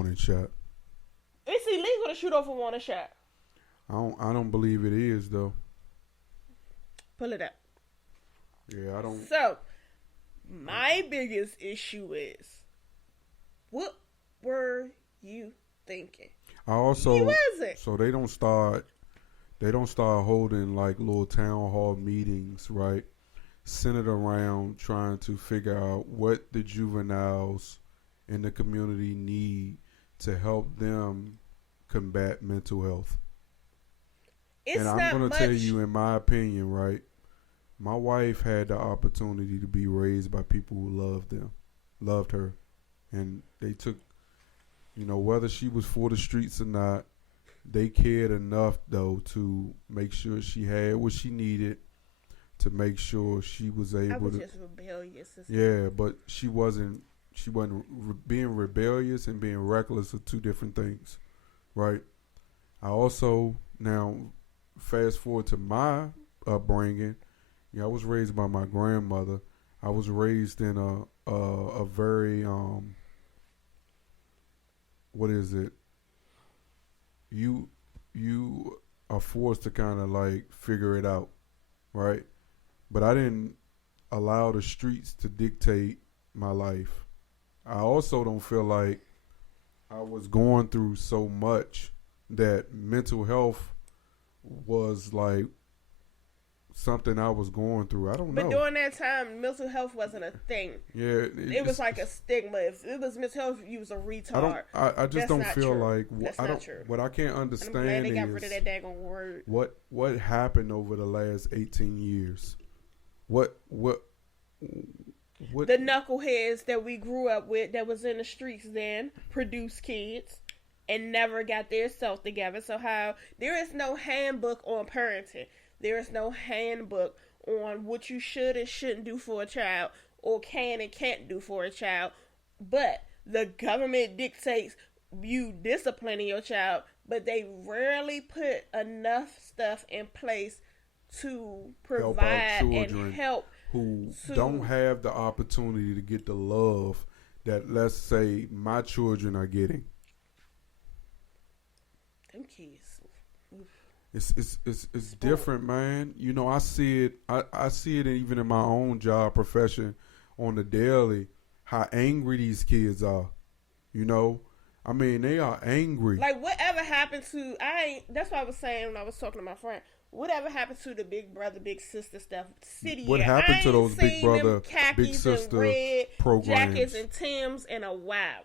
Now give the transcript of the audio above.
warning shot. It's illegal to shoot off a warning shot. I don't believe it is though. Pull it up. Yeah, I don't. So, my biggest issue is, what were you thinking? I also He wasn't. So they don't start holding like little town hall meetings, right? Centered around trying to figure out what the juveniles in the community need to help them combat mental health. It's and I'm going to tell you, in my opinion, right? My wife had the opportunity to be raised by people who loved her. And they took, whether she was for the streets or not, they cared enough, though, to make sure she had what she needed, to make sure she was able to. I was just rebellious. Yeah, but she wasn't being rebellious and being reckless are two different things, right? I also, now, fast forward to my upbringing. I was raised by my grandmother. I was raised in a very what is it? You are forced to kind of like figure it out, right? But I didn't allow the streets to dictate my life. I also don't feel like I was going through so much that mental health was like something I was going through. I don't know. But during that time, mental health wasn't a thing. Yeah. It was like a stigma. If it was mental health, you was a retard. I just don't feel true. like That's not true. What I can't understand I'm glad they got is rid of that daggone word. What happened over the last 18 years? What the knuckleheads that we grew up with that was in the streets then produced kids and never got their self together. So how there is no handbook on parenting. There is no handbook on what you should and shouldn't do for a child or can and can't do for a child. But the government dictates you disciplining your child, but they rarely put enough stuff in place to provide and help who don't have the opportunity to get the love that, let's say, my children are getting. Them kids. It's different, man. I see it. I see it even in my own job profession on the daily. How angry these kids are. I mean, they are angry. Like whatever happened to that's what I was saying when I was talking to my friend. Whatever happened to the big brother, big sister stuff? What happened to those big brother, big sister red programs? Jackets and Tims in a while.